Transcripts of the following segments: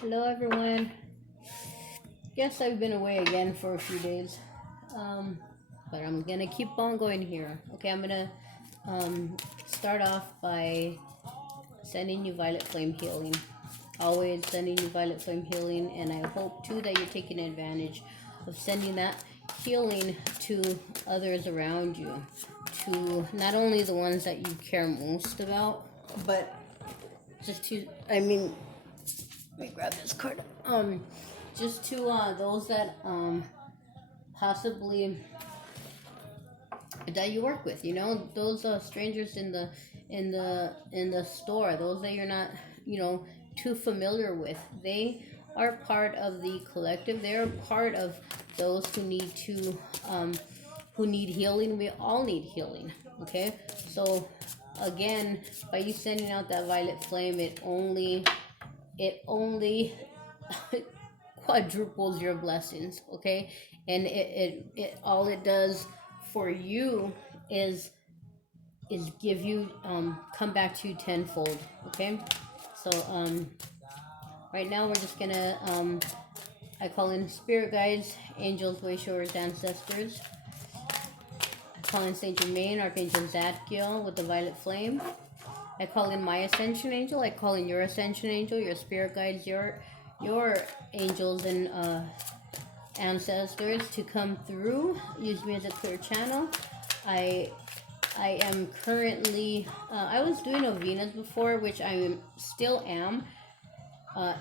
Hello everyone. Yes, I've been away again for a few days. But I'm gonna keep on going here. Okay, I'm gonna start off by sending you Violet Flame Healing. Always sending you Violet Flame Healing, and I hope too that you're taking advantage of sending that healing to others around you. To not only the ones that you care most about, but just to, let me grab this card. Just to those that possibly that you work with, those strangers in the store, those that you're not, too familiar with. They are part of the collective. They're part of those who need healing. We all need healing. Okay, so again, by you sending out that violet flame, it only quadruples your blessings. Okay, and it all it does for you is give you come back to you tenfold. Okay, so right now we're just gonna I call in spirit guides, angels, way showers, ancestors. I call in Saint Germain, Archangel Zadkiel with the violet flame. I call in my ascension angel. I call in your ascension angel, your spirit guides, your angels and ancestors to come through. Use me as a clear channel. I am currently I was doing novenas before, which I still am.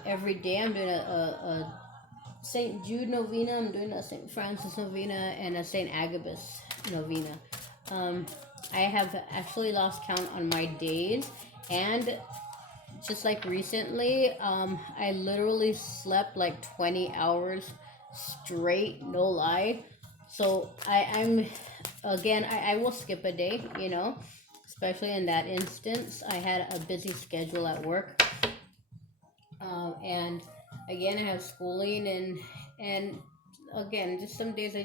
Every day I'm doing a St. Jude novena, I'm doing a St. Francis novena, and a St. Agabus novena. I have actually lost count on my days, and just like recently, I literally slept like 20 hours straight, no lie. So I will skip a day, especially in that instance. I had a busy schedule at work, and again, I have schooling, and again, just some days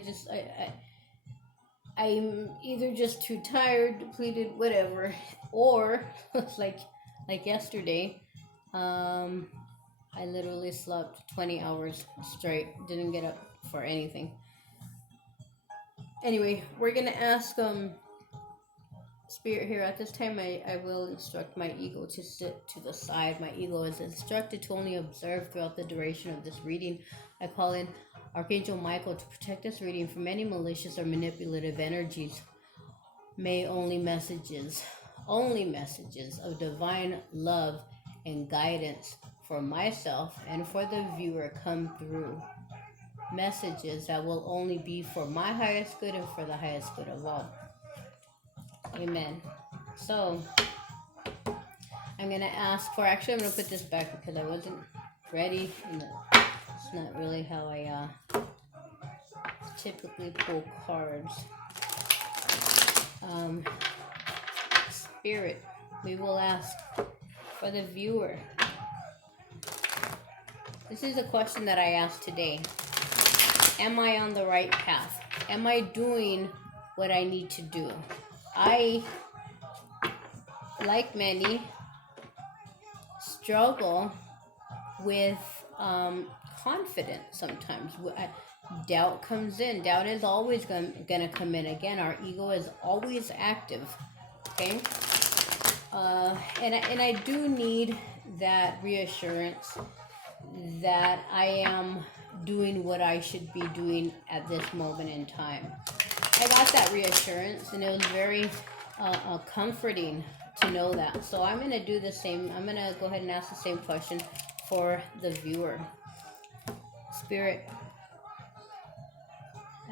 I'm either just too tired, depleted, whatever, or like yesterday, I literally slept 20 hours straight, didn't get up for anything. Anyway, we're gonna ask Spirit here. At this time, I will instruct my ego to sit to the side. My ego is instructed to only observe throughout the duration of this reading. I call in Archangel Michael to protect this reading from any malicious or manipulative energies. May only messages of divine love and guidance for myself and for the viewer come through. Messages that will only be for my highest good and for the highest good of all. Amen. So I'm gonna ask for, actually I'm gonna put this back because I wasn't ready, and it's not really how I typically pull cards. Spirit, we will ask for the viewer. This is a question that I asked today. Am I on the right path? Am I doing what I need to do? I, like many, struggle with confidence sometimes. Doubt comes in. Doubt is always going to come in. Again, our ego is always active. Okay? And I do need that reassurance that I am doing what I should be doing at this moment in time. I got that reassurance, and it was very comforting to know that. So I'm going to do the same. I'm going to go ahead and ask the same question for the viewer. Spirit,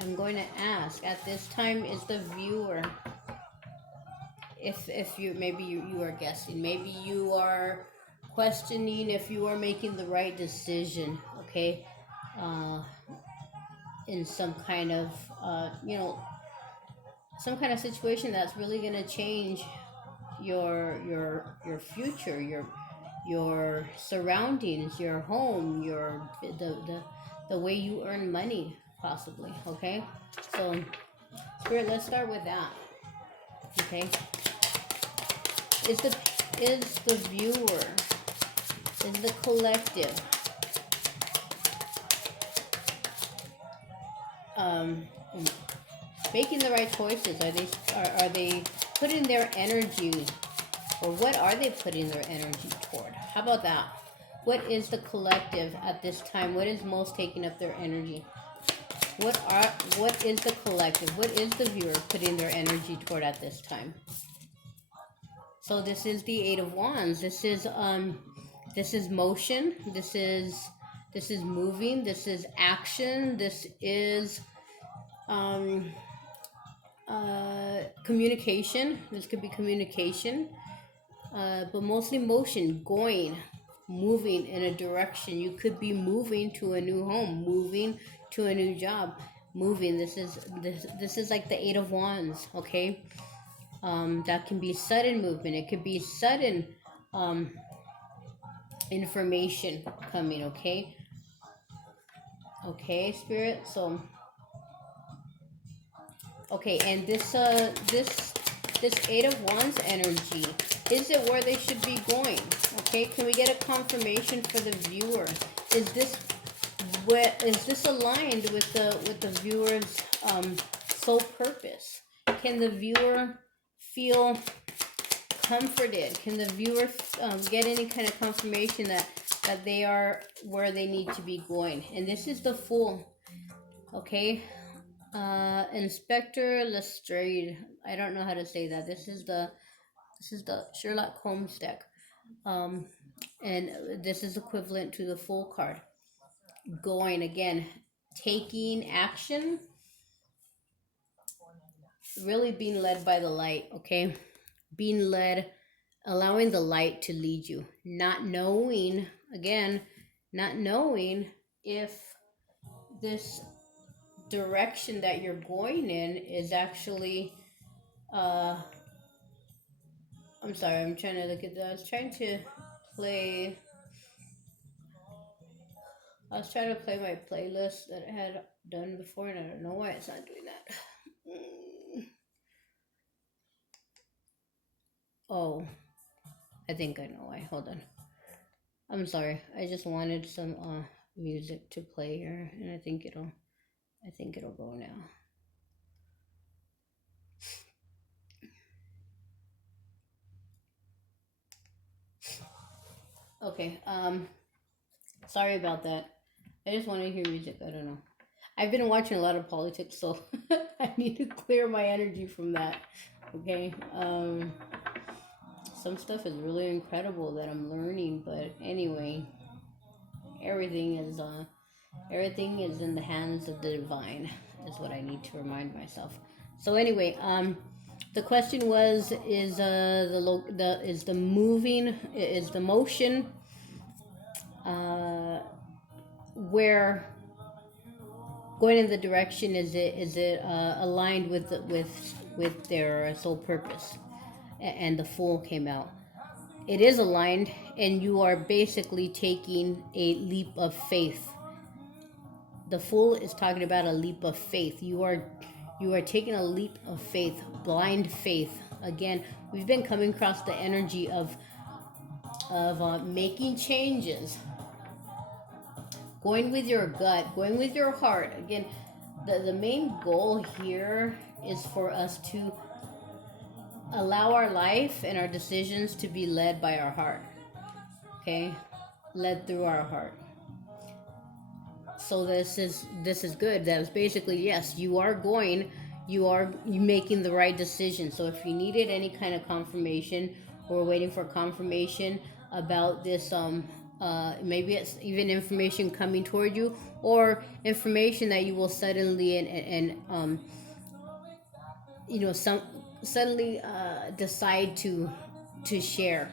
I'm going to ask at this time, is the viewer, if you, maybe you are guessing, maybe you are questioning if you are making the right decision, okay, in some kind of some kind of situation that's really going to change your future, your surroundings, your home, the way you earn money, possibly. Okay, so Spirit, let's start with that. Okay, is the viewer, is the collective um, making the right choices? Are they putting their energy, or what are they putting their energy toward? How about that? What is the collective at this time? What is most taking up their energy? What is the collective? What is the viewer putting their energy toward at this time? So this is the Eight of Wands. This is motion. This is moving. This is action. This is communication. This could be communication, but mostly motion, going, moving in a direction. You could be moving to a new home, moving to a new job, moving. This is like the Eight of Wands. Okay, that can be sudden movement. It could be sudden information coming. Okay, Spirit. So okay, and this Eight of Wands energy, is it where they should be going? Okay, can we get a confirmation for the viewer? Is this aligned with the viewer's soul purpose? Can the viewer feel comforted? Can the viewer get any kind of confirmation that they are where they need to be going? And this is the Fool. Okay, Inspector Lestrade. I don't know how to say that. This is the Sherlock Holmes deck. And this is equivalent to the Fool card. Going again, taking action, really being led by the light. Okay, being led, allowing the light to lead you, not knowing if this direction that you're going in is actually I'm sorry, I'm trying to look at that. I was trying to play my playlist that I had done before, and I don't know why it's not doing that. Oh, I think I know why. Hold on. I'm sorry. I just wanted some music to play here, and I think it'll go now. Okay. Sorry about that. I just want to hear music. I don't know. I've been watching a lot of politics, so I need to clear my energy from that. Okay. Some stuff is really incredible that I'm learning, but anyway, everything is in the hands of the divine, is what I need to remind myself. So anyway, the question was: is the motion where going in the direction, is it aligned with their soul purpose? And the Fool came out. It is aligned, and you are basically taking a leap of faith. The Fool is talking about a leap of faith. You are taking a leap of faith, blind faith. Again, we've been coming across the energy of making changes, going with your gut, going with your heart. Again, the main goal here is for us to allow our life and our decisions to be led by our heart. Okay, led through our heart. So this is good. That is basically, yes, you are making the right decision. So if you needed any kind of confirmation, or waiting for confirmation about this, maybe it's even information coming toward you, or information that you will suddenly suddenly decide to share.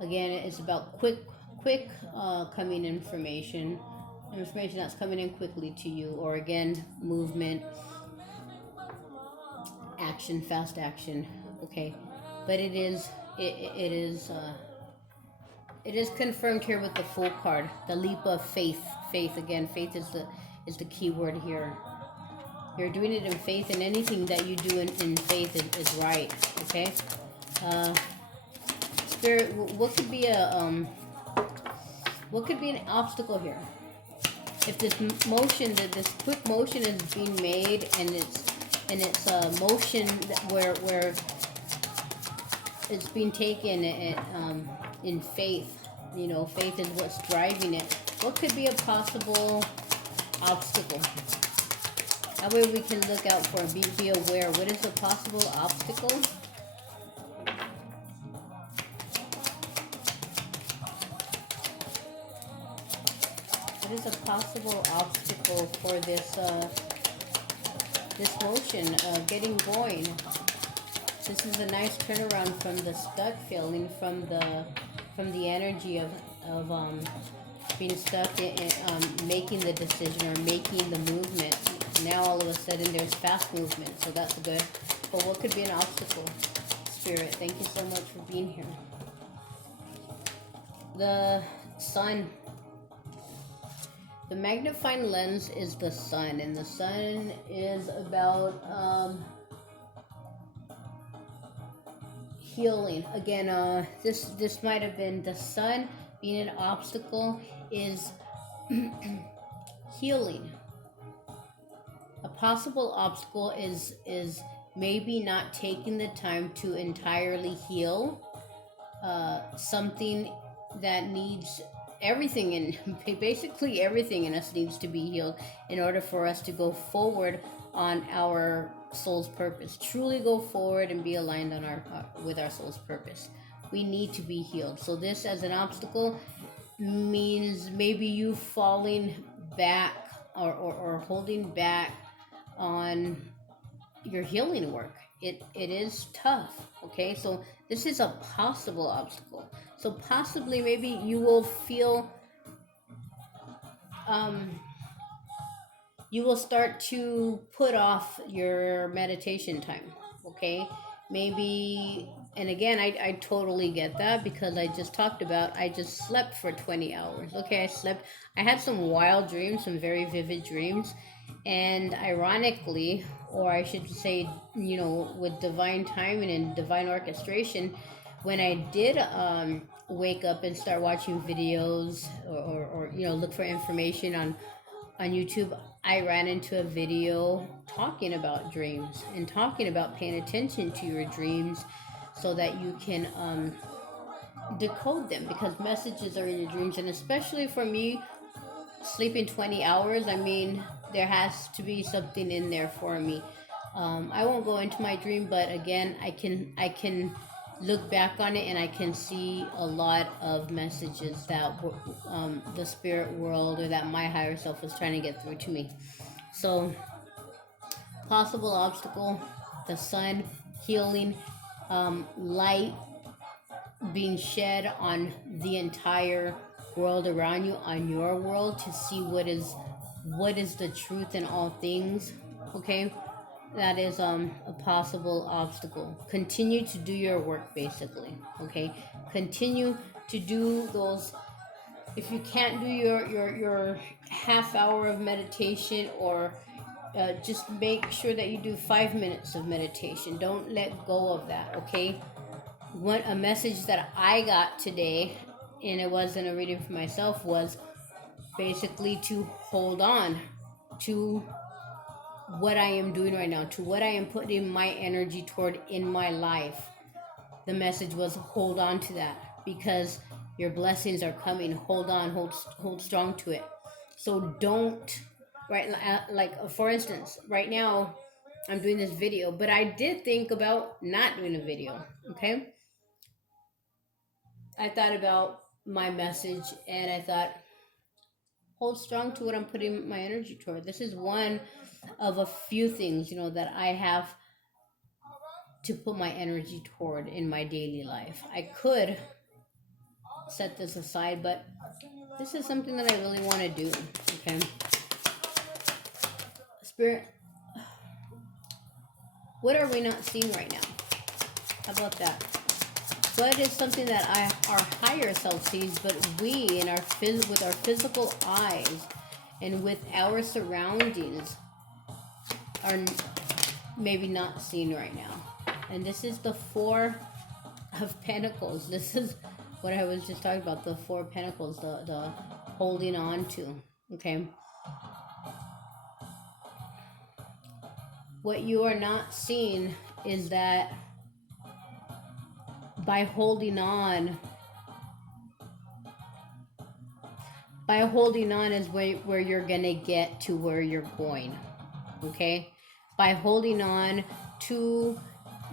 Again, it's about quick coming information that's coming in quickly to you, or again, movement, action, fast action. Okay, but it is confirmed here with the Fool card, the leap of faith. Again, faith is the key word here. You're doing it in faith, and anything that you do in faith is right. Okay, Spirit, what could be an obstacle here? if this motion, that this quick motion is being made, and it's a motion where it's being taken in faith. You know, faith is what's driving it. What could be a possible obstacle? That way we can look out for, be aware. What is a possible obstacle? What is a possible obstacle for this this motion getting going? This is a nice turnaround from the stuck feeling, from the energy of being stuck in making the decision or making the movement. Now all of a sudden there's fast movement, so that's good. But what could be an obstacle? Spirit, thank you so much for being here. The sun. The magnifying lens is the sun, and the sun is about healing. Again, this might have been the sun being an obstacle is healing. A possible obstacle is maybe not taking the time to entirely heal something that needs everything in basically everything in us needs to be healed in order for us to go forward on our soul's purpose. Truly go forward and be aligned on with our soul's purpose. We need to be healed. So this as an obstacle means maybe you falling back or holding back on your healing work. It is tough. Okay, so this is a possible obstacle. So possibly maybe you will feel you will start to put off your meditation time. Okay, maybe, and again, I totally get that, because I just talked about, I just slept for 20 hours. Okay, I had some wild dreams, some very vivid dreams, and ironically, or I should say, you know, with divine timing and divine orchestration, when I did wake up and start watching videos or you know, look for information on YouTube, I ran into a video talking about dreams and talking about paying attention to your dreams so that you can decode them, because messages are in your dreams. And especially for me, sleeping 20 hours, I mean, there has to be something in there for me. I won't go into my dream, but again, I can look back on it and I can see a lot of messages that the spirit world or that my higher self was trying to get through to me. So, possible obstacle, the sun, healing, light being shed on the entire world around you, on your world, to see what is the truth in all things. Okay, that is a possible obstacle. Continue to do your work, basically. Okay, continue to do those. If you can't do your half hour of meditation, or just make sure that you do 5 minutes of meditation. Don't let go of that. Okay, a message that I got today, and it wasn't a reading for myself, was basically to hold on to what I am doing right now, to what I am putting my energy toward in my life. The message was hold on to that, because your blessings are coming. Hold on, hold strong to it. So don't, right, like for instance, right now I'm doing this video, but I did think about not doing a video. Okay, I thought about my message and I thought, hold strong to what I'm putting my energy toward. This is one of a few things, you know, that I have to put my energy toward in my daily life. I could set this aside, but this is something that I really want to do. Okay, Spirit, what are we not seeing right now? How about that? What is something that our higher self sees, but we in with our physical eyes and with our surroundings are maybe not seeing right now? And this is the Four of Pentacles. This is what I was just talking about, the Four of Pentacles, the holding on to. Okay, what you are not seeing is that by holding on is where you're gonna get to where you're going. Okay, by holding on to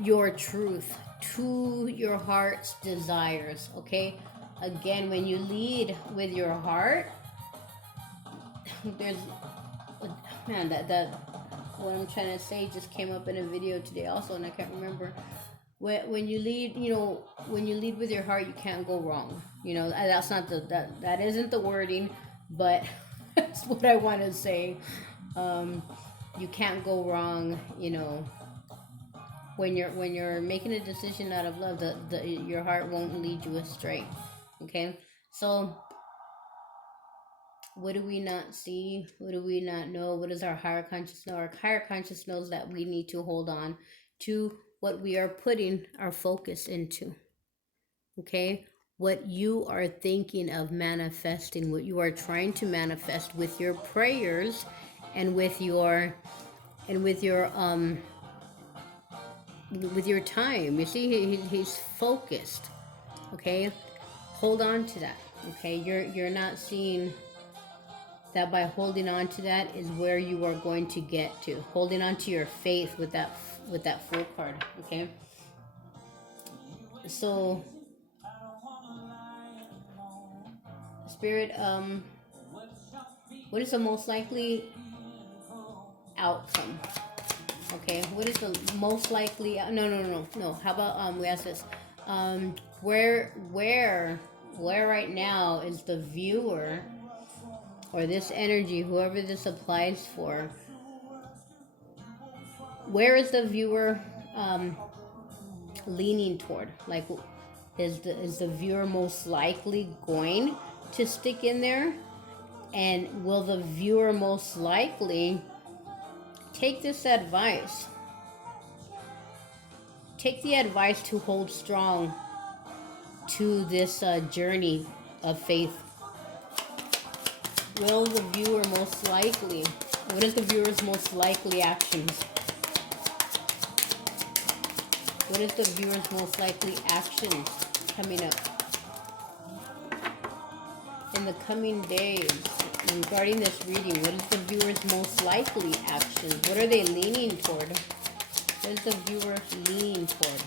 your truth, to your heart's desires. Okay, again, when you lead with your heart, there's, man, that what I'm trying to say just came up in a video today also, and I can't remember. When you lead, when you lead with your heart, you can't go wrong. That's not that isn't the wording, but that's what I want to say. You can't go wrong. When you're making a decision out of love, your heart won't lead you astray. Okay, so what do we not see? What do we not know? What does our higher conscious know? Our higher conscious knows that we need to hold on to what we are putting our focus into. Okay? What you are thinking of manifesting, what you are trying to manifest with your prayers and with your time. You see, he's focused. Okay? Hold on to that. Okay? You're not seeing that by holding on to that is where you are going to get to. Holding on to your faith with that full card. Okay, so Spirit, what is the most likely outcome? Okay, what is the most likely? No. How about we ask this? Where right now is the viewer, or this energy, whoever this applies for? Where is the viewer leaning toward? Like, is the viewer most likely going to stick in there? And will the viewer most likely take this advice? Take the advice to hold strong to this journey of faith. Will the viewer most likely, what is the viewer's most likely actions? What is the viewer's most likely actions coming up in the coming days regarding this reading? What is the viewer's most likely actions? What are they leaning toward? What is the viewer leaning toward?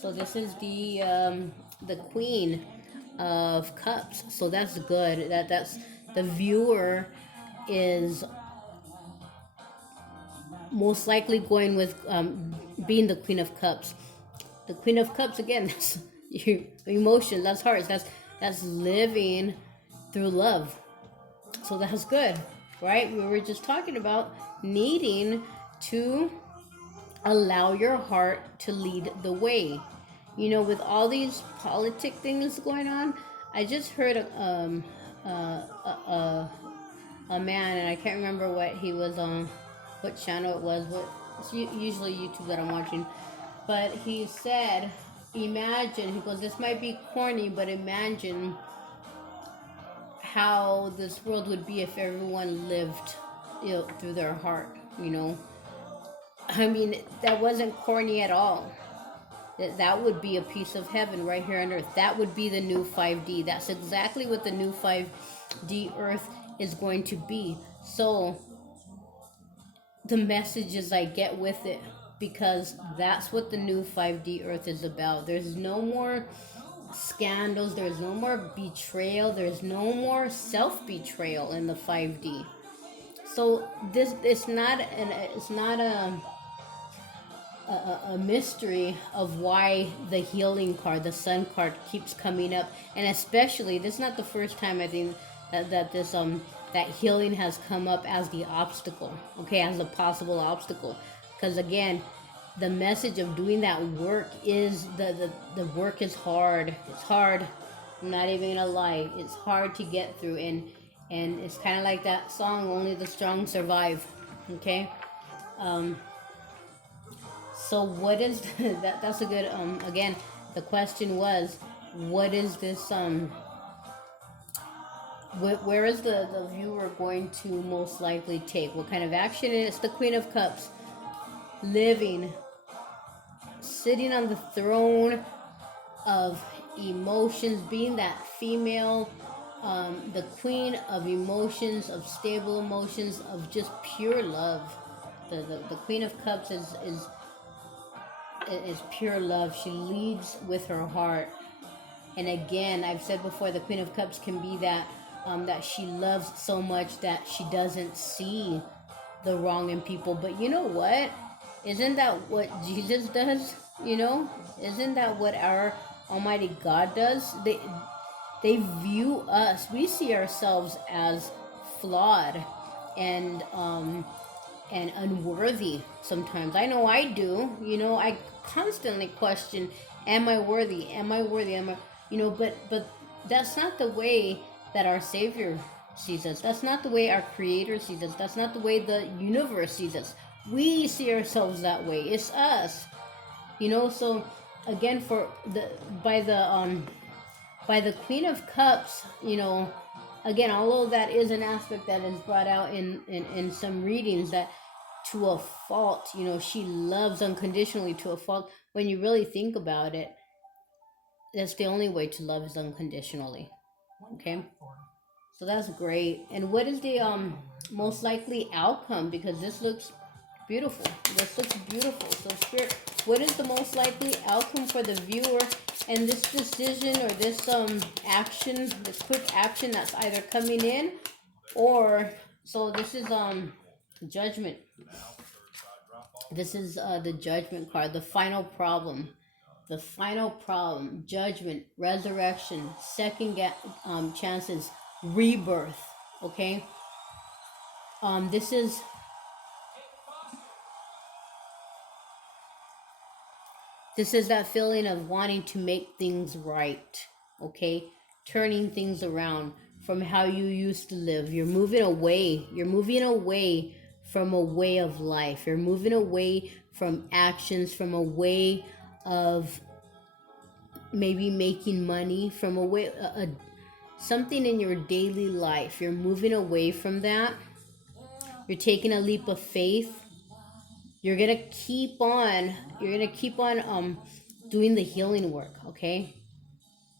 So this is the Queen of Cups. So that's good. That's the viewer is most likely going with being the Queen of Cups. The Queen of Cups, again, that's your emotion, that's hearts, that's living through love. So that's good, right? We were just talking about needing to allow your heart to lead the way. With all these politic things going on, I just heard a man, and I can't remember what he was on, what channel it was, but it's usually YouTube that I'm watching. But he said, imagine, he goes, this might be corny, but imagine how this world would be if everyone lived through their heart. I mean, that wasn't corny at all. That would be a piece of heaven right here on earth. That would be the new 5D. That's exactly what the new 5D earth is going to be. So the messages I get with it, because that's what the new 5D earth is about. There's no more scandals, there's no more betrayal, there's no more self-betrayal in the 5D. So this, it's not a mystery of why the healing card, the sun card, keeps coming up. And especially, this is not the first time I think that this that healing has come up as the obstacle, okay, as a possible obstacle. Because again, the message of doing that work is the work is hard. It's hard. I'm not even gonna lie. It's hard to get through, and it's kind of like that song, "Only the Strong Survive." Okay. So what is that? That's a good again. The question was, what is this, where is the viewer going to most likely take? What kind of action? And it's the Queen of Cups, living, sitting on the throne of emotions, being that female, the queen of emotions, of stable emotions, of just pure love. The Queen of Cups is pure love. She leads with her heart. And again, I've said before, the Queen of Cups can be that that she loves so much that she doesn't see the wrong in people. But you know what? Isn't that what Jesus does? You know, isn't that what our Almighty God does? They view us. We see ourselves as flawed and unworthy sometimes. I know I do. You know, I constantly question, am I worthy? Am I worthy? Am I, you know, but that's not the way that our Savior sees us. That's not the way our Creator sees us. That's not the way the universe sees us. We see ourselves that way. It's us. You know, so again, by the Queen of Cups, you know, again, although that is an aspect that is brought out in some readings, that to a fault, you know, she loves unconditionally to a fault. When you really think about it, that's the only way to love is unconditionally. Okay, so that's great. And what is the most likely outcome? Because this looks beautiful. This looks beautiful. So Spirit, what is the most likely outcome for the viewer? And this decision or this action, this quick action that's either coming in, or so this is judgment. This is the judgment card, the final problem. The final problem, judgment, resurrection, second chances, rebirth. Okay. This is that feeling of wanting to make things right. Okay, turning things around from how you used to live. You're moving away. You're moving away from a way of life. You're moving away from actions, from a way of maybe making money, from a way something in your daily life. You're moving away from that. You're taking a leap of faith. You're gonna keep on doing the healing work. Okay,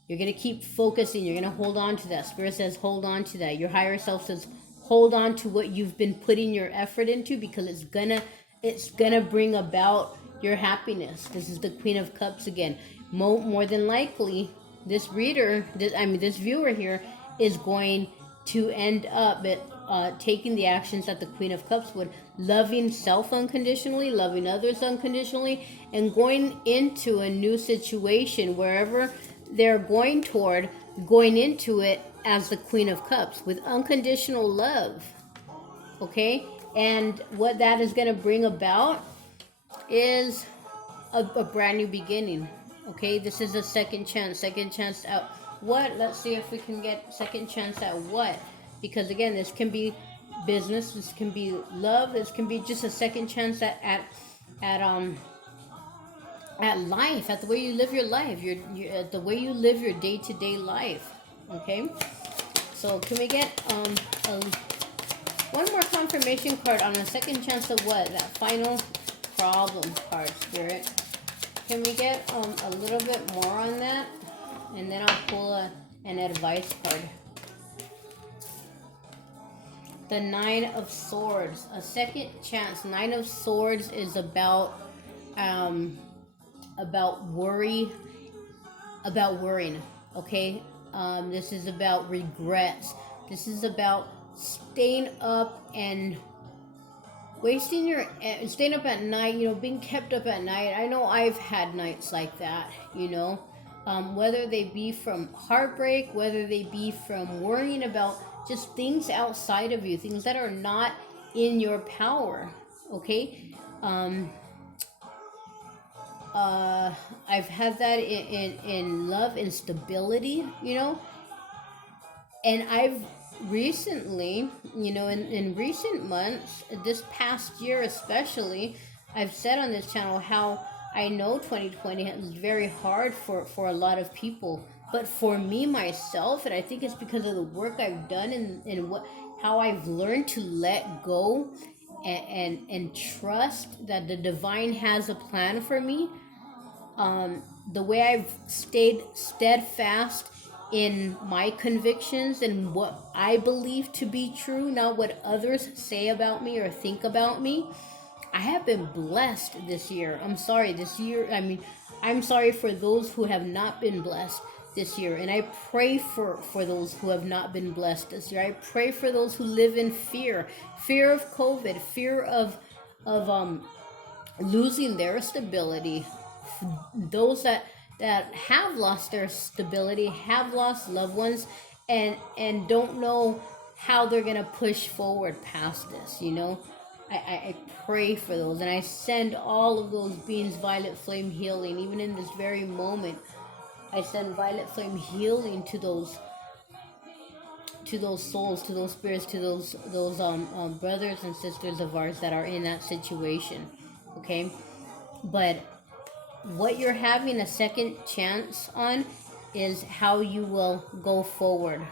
you're gonna keep focusing. You're gonna hold on to that. Spirit says hold on to that. Your higher self says hold on to what you've been putting your effort into, because it's gonna bring about your happiness. This is the Queen of Cups again. More than likely, this viewer here is going to end up taking the actions that the Queen of Cups would, loving self unconditionally, loving others unconditionally, and going into a new situation wherever they're going into it as the Queen of Cups with unconditional love. Okay, and what that is going to bring about is a brand new beginning. Okay, this is a second chance at what? Let's see if we can get second chance at what? Because again, this can be business, this can be love, this can be just a second chance at life, at the way you live your life, at the way you live your day-to-day life. Okay, so can we get one more confirmation card on a second chance of what? That final problem card, Spirit. Can we get a little bit more on that? And then I'll pull an advice card. The Nine of Swords, a second chance. Nine of Swords is about worrying. Okay, this is about regrets. This is about staying up and staying up at night. You know, being kept up at night. I know I've had nights like that. You know, whether they be from heartbreak, whether they be from worrying about just things outside of you, things that are not in your power. Okay, I've had that in love and stability, you know, and I've recently, you know, in recent months, this past year especially, I've said on this channel how I know 2020 is very hard for a lot of people, but for me myself, and I think it's because of the work I've done and what how I've learned to let go and trust that the divine has a plan for me. The way I've stayed steadfast in my convictions and what I believe to be true, not what others say about me or think about me. I have been blessed this year. I'm sorry, this year, I mean, I'm sorry for those who have not been blessed this year. And I pray for those who have not been blessed this year. I pray for those who live in fear of COVID, fear of losing their stability, those that have lost their stability, have lost loved ones, and don't know how they're gonna push forward past this. I pray for those, and I send all of those beings violet flame healing. Even in this very moment, I send violet flame healing to those souls, to those spirits, to those brothers and sisters of ours that are in that situation. Okay, but what you're having a second chance on is how you will go forward,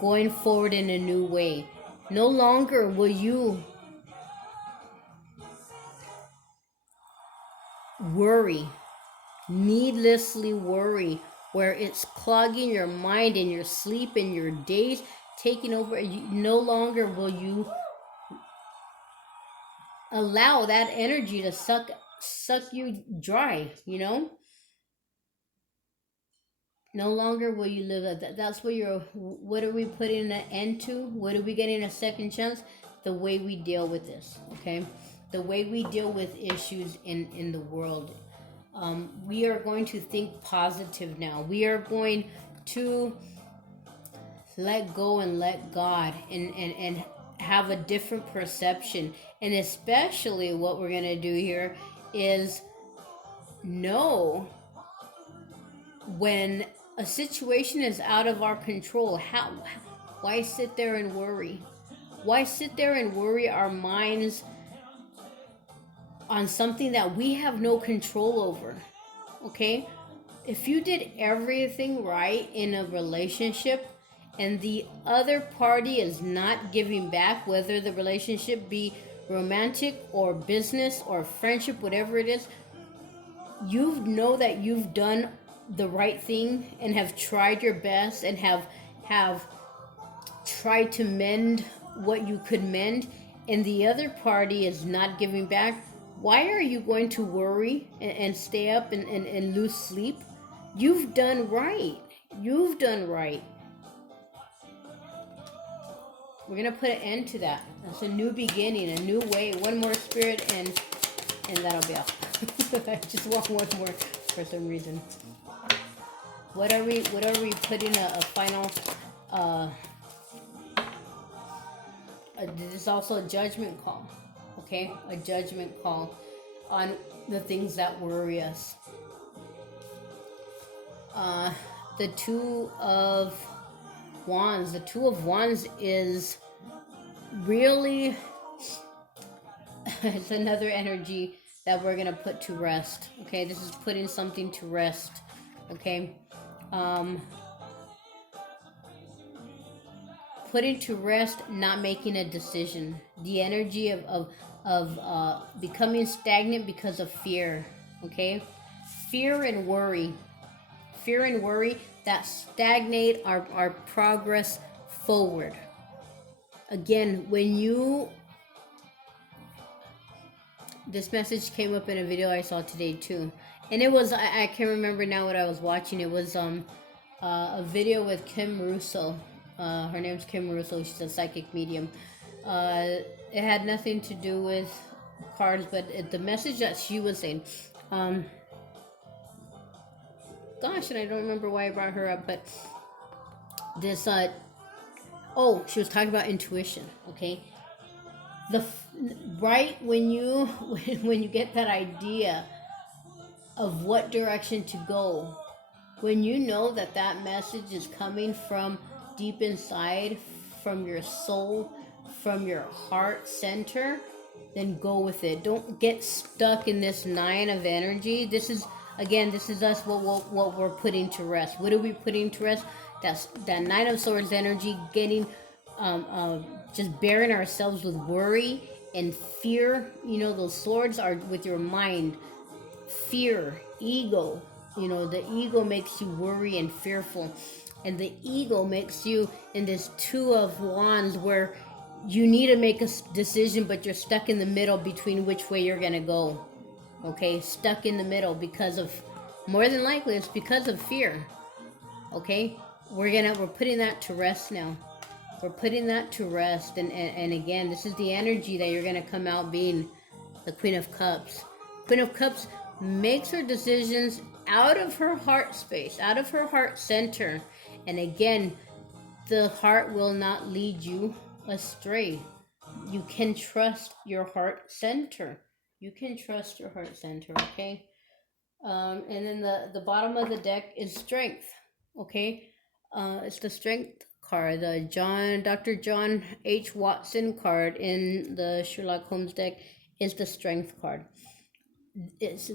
going forward in a new way. No longer will you worry, needlessly worry, where it's clogging your mind and your sleep and your days, taking over. No longer will you allow that energy to suck you dry. No longer will you live that. That's what are we putting an end to? What are we getting a second chance? The way we deal with this, okay? The way we deal with issues in the world. We are going to think positive now. We are going to let go and let God and have a different perception. And especially what we're going to do here is know when a situation is out of our control. Why sit there and worry? Why sit there and worry our minds on something that we have no control over? Okay? If you did everything right in a relationship and the other party is not giving back, whether the relationship be romantic or business or friendship, whatever it is, you know that you've done the right thing and have tried your best and have tried to mend what you could mend, and the other party is not giving back. Why are you going to worry and stay up and lose sleep? You've done right. You've done right. We're gonna put an end to that. That's a new beginning, a new way. One more spirit, and that'll be all. I just want one more for some reason. What are we putting a final? This is also a judgment call. Okay, a judgment call on the things that worry us. The Two of Wands. The Two of Wands is really it's another energy that we're gonna put to rest. Okay, this is putting something to rest. Okay, putting to rest, not making a decision. The energy of becoming stagnant because of fear. Okay, fear and worry that stagnate our progress forward. Again, this message came up in a video I saw today too, and it was I can't remember now what I was watching. It was a video with Kim Russo. Her name's Kim Russo. She's a psychic medium. It had nothing to do with cards, but the message that she was saying, gosh, and I don't remember why I brought her up, but this she was talking about intuition. Okay, right when you get that idea of what direction to go, when you know that message is coming from deep inside, from your soul, from your heart center, then go with it. Don't get stuck in this 9 of energy. This is, again, this is us, what we're putting to rest. What are we putting to rest? That's that 9 of swords energy, getting just bearing ourselves with worry and fear. You know, those swords are with your mind. Fear, ego. You know, the ego makes you worry and fearful, and the ego makes you in this 2 of wands where you need to make a decision, but you're stuck in the middle between which way you're gonna go. Okay, stuck in the middle because of, more than likely it's because of fear. Okay, we're putting that to rest now. We're putting that to rest, and again, this is the energy that you're gonna come out being the Queen of Cups. Queen of Cups makes her decisions out of her heart space, out of her heart center. And again, the heart will not lead you astray. You can trust your heart center. You can trust your heart center, okay? And then the bottom of the deck is strength, okay? It's the strength card, the Dr. John H. Watson card in the Sherlock Holmes deck is the strength card. It's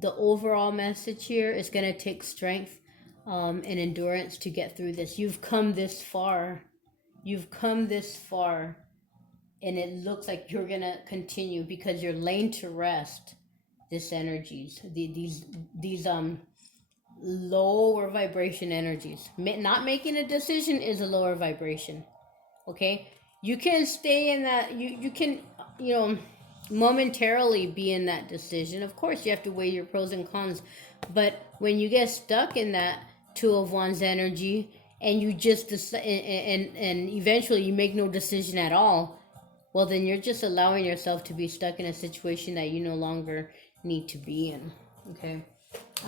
the overall message here is going to take strength and endurance to get through this. You've come this far. You've come this far, and it looks like you're going to continue because you're laying to rest this energies, these lower vibration energies. Not making a decision is a lower vibration. Okay, you can stay in that. You can, you know, momentarily be in that decision. Of course, you have to weigh your pros and cons, but when you get stuck in that 2 of wands energy and you just decide, and eventually you make no decision at all, well, then you're just allowing yourself to be stuck in a situation that you no longer need to be in. Okay,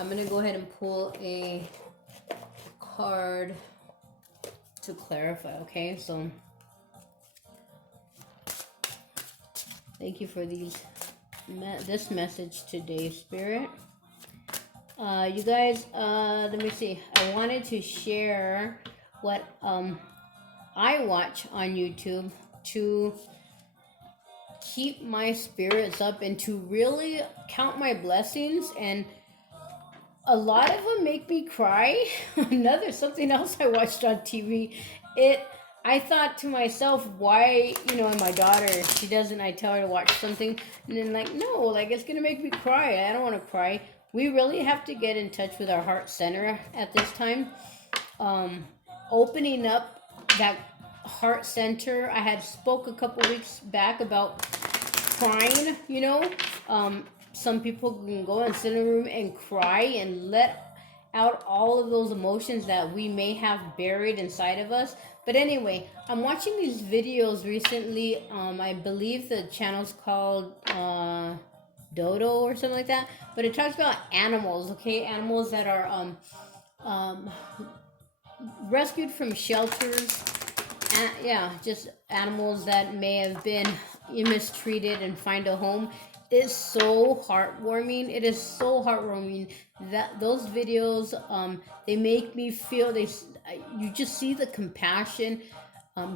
I'm gonna go ahead and pull a card to clarify. Okay, so thank you for this message today, Spirit. You guys, let me see. I wanted to share what I watch on YouTube to keep my spirits up and to really count my blessings, and a lot of them make me cry. Something else I watched on TV. I thought to myself, why, you know, and my daughter, she doesn't, I tell her to watch something, and then like, no, like it's gonna make me cry. I don't want to cry. We really have to get in touch with our heart center at this time. Opening up that heart center. I had spoke a couple weeks back about crying, you know. Some people can go and sit in a room and cry and let out all of those emotions that we may have buried inside of us. But anyway, I'm watching these videos recently. I believe the channel's called Dodo or something like that. But it talks about animals, okay? Animals that are rescued from shelters. Yeah, just animals that may have been mistreated and find a home. It's so heartwarming. It is so heartwarming that those videos, they make me feel, you just see the compassion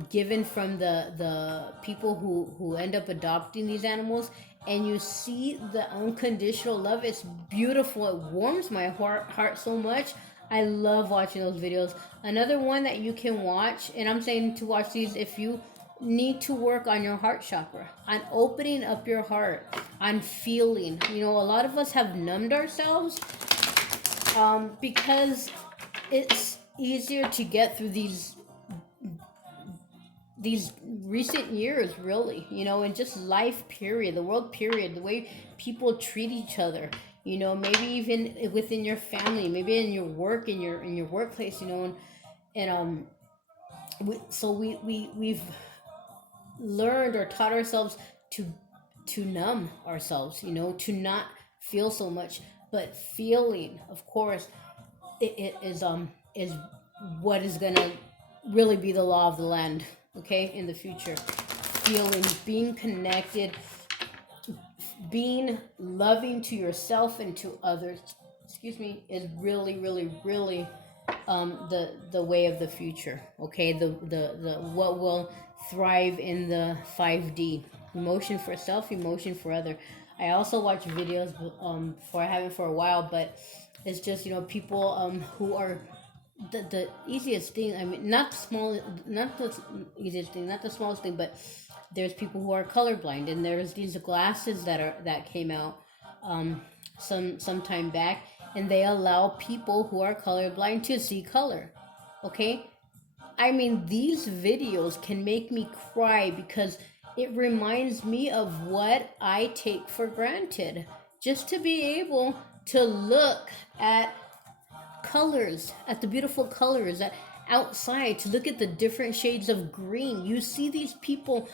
given from the people who end up adopting these animals, and you see the unconditional love. It's beautiful. It warms my heart so much. I love watching those videos. Another one that you can watch, and I'm saying to watch these if you need to work on your heart chakra, on opening up your heart, on feeling. You know, a lot of us have numbed ourselves because it's easier to get through these recent years, really, you know, and just life period, the world period, the way people treat each other, you know, maybe even within your family, maybe in your work, in your workplace, you know, and we've learned or taught ourselves to numb ourselves, you know, to not feel so much. But feeling, of course, it is what is gonna really be the law of the land, okay, in the future. Feeling, being connected, being loving to yourself and to others, is really, really, really the way of the future. Okay, the what will thrive in the 5D. Emotion for self, emotion for other. I also watch videos for I haven't for a while, but it's just, you know, people who are the easiest thing. I mean, not small, not the easiest thing, not the smallest thing, but there's people who are colorblind, and there's these glasses that came out some time back, and they allow people who are colorblind to see color. Okay, I mean, these videos can make me cry because it reminds me of what I take for granted. Just to be able to look at colors, at the beautiful colors, at outside, to look at the different shades of green. You see these people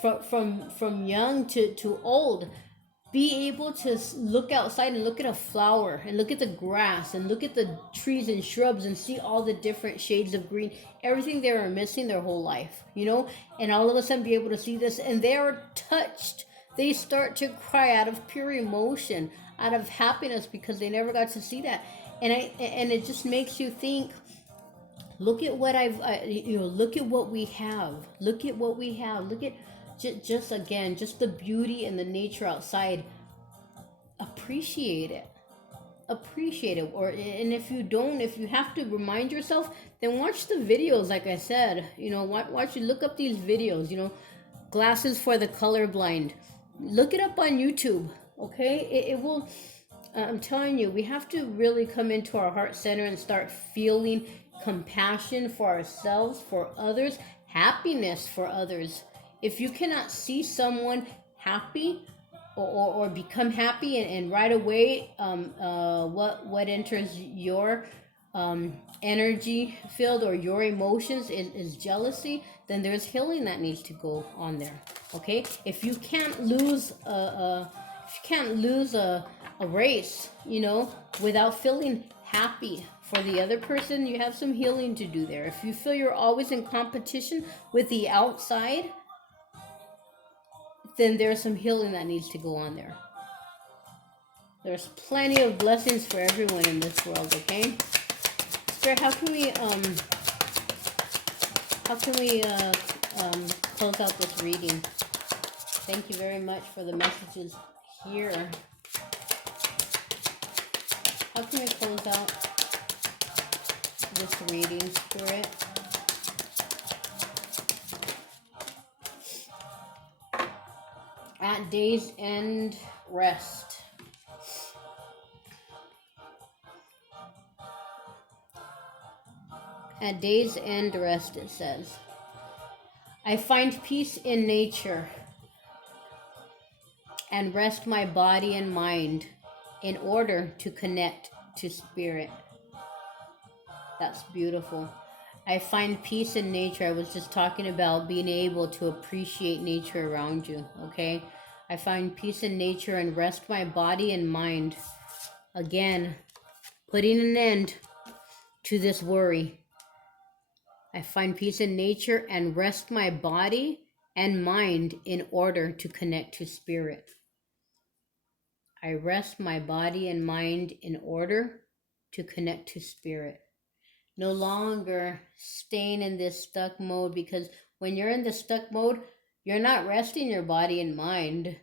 from young to old be able to look outside and look at a flower and look at the grass and look at the trees and shrubs and see all the different shades of green, everything they were missing their whole life, you know, and all of a sudden be able to see this, and they are touched. They start to cry out of pure emotion, out of happiness, because they never got to see that. And it just makes you think, look at what look at what we have. Look at what we have. Look at just again, just the beauty and the nature outside. Appreciate it. Appreciate it. Or, and if you don't, if you have to remind yourself, then watch the videos. Like I said, you know, watch look up these videos. You know, glasses for the colorblind. Look it up on YouTube. Okay, it will. I'm telling you, we have to really come into our heart center and start feeling compassion for ourselves, for others, happiness for others. If you cannot see someone happy or become happy, and right away what enters your energy field or your emotions is jealousy, then there's healing that needs to go on there. Okay, if you can't lose a race, you know, without feeling happy for the other person, you have some healing to do there. If you feel you're always in competition with the outside, then there's some healing that needs to go on there. There's plenty of blessings for everyone in this world, okay? Spirit, how can we close out this reading? Thank you very much for the messages here. How can we close out this reading, Spirit? At day's end, rest. At day's end, rest, it says. I find peace in nature and rest my body and mind in order to connect to spirit. That's beautiful. I find peace in nature. I was just talking about being able to appreciate nature around you, okay? I find peace in nature and rest my body and mind. Again, putting an end to this worry. I find peace in nature and rest my body and mind in order to connect to spirit. I rest my body and mind in order to connect to spirit. No longer staying in this stuck mode, because when you're in the stuck mode, you're not resting your body and mind.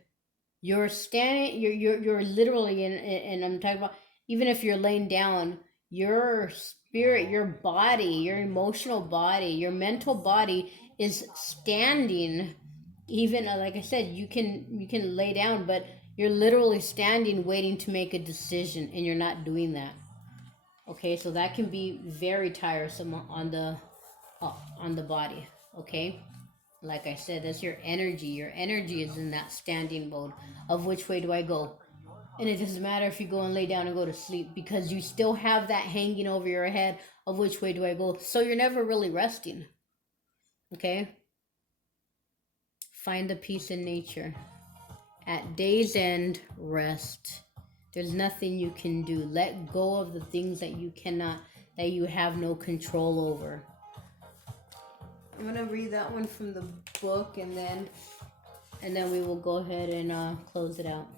You're standing, you're literally in, and I'm talking about, even if you're laying down, your spirit, your body, your emotional body, your mental body is standing. Even like I said, you can lay down, but you're literally standing waiting to make a decision, and you're not doing that. Okay, so that can be very tiresome on the body. Okay, like I said, that's your energy. Your energy is in that standing mode of which way do I go? And it doesn't matter if you go and lay down and go to sleep, because you still have that hanging over your head of which way do I go. So you're never really resting. Okay, find the peace in nature. At day's end, rest. There's nothing you can do. Let go of the things that you have no control over. I'm gonna read that one from the book, and then we will go ahead and close it out.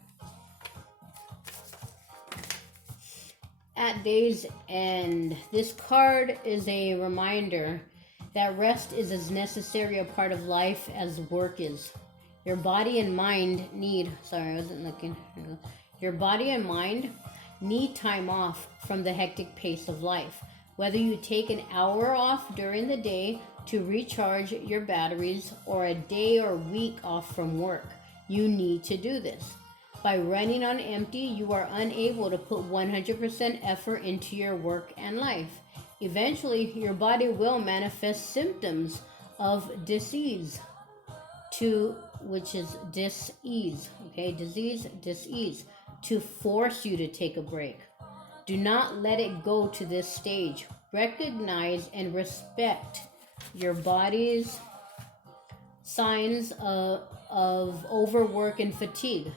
At day's end, this card is a reminder that rest is as necessary a part of life as work is. Your body and mind need, sorry, I wasn't looking. Your body and mind need time off from the hectic pace of life. Whether you take an hour off during the day to recharge your batteries or a day or week off from work, you need to do this. By running on empty, you are unable to put 100% effort into your work and life. Eventually, your body will manifest symptoms of disease which is dis-ease, okay? Disease, dis-ease, to force you to take a break. Do not let it go to this stage. Recognize and respect your body's signs of overwork and fatigue.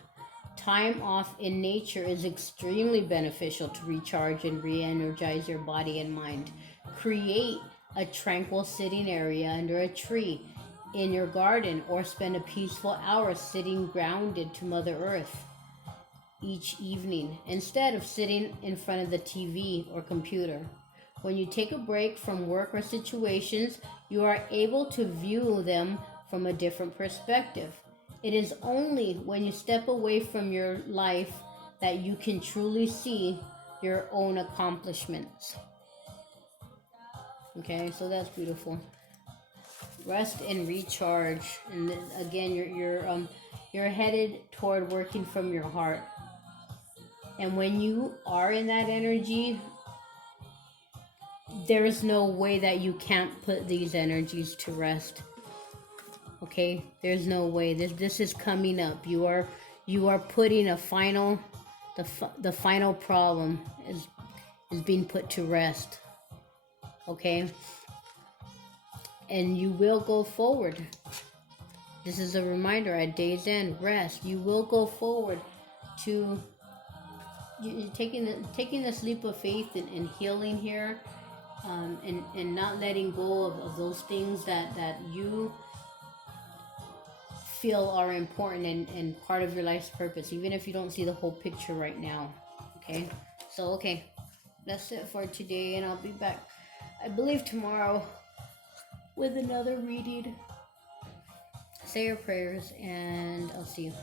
Time off in nature is extremely beneficial to recharge and re-energize your body and mind. Create a tranquil sitting area under a tree in your garden, or spend a peaceful hour sitting grounded to Mother Earth each evening instead of sitting in front of the TV or computer. When you take a break from work or situations, you are able to view them from a different perspective. It is only when you step away from your life that you can truly see your own accomplishments. Okay, so that's beautiful. Rest and recharge, and then, again, you're headed toward working from your heart. And when you are in that energy, there is no way that you can't put these energies to rest. Okay, there's no way. This is coming up. You are putting a final, the final problem is being put to rest. Okay, and you will go forward. This is a reminder at day's end. Rest. You will go forward to taking this leap of faith and healing here, and not letting go of those things that you feel are important and part of your life's purpose, even if you don't see the whole picture right now. Okay, so okay, that's it for today, and I'll be back, I believe, tomorrow with another reading. Say your prayers, and I'll see you.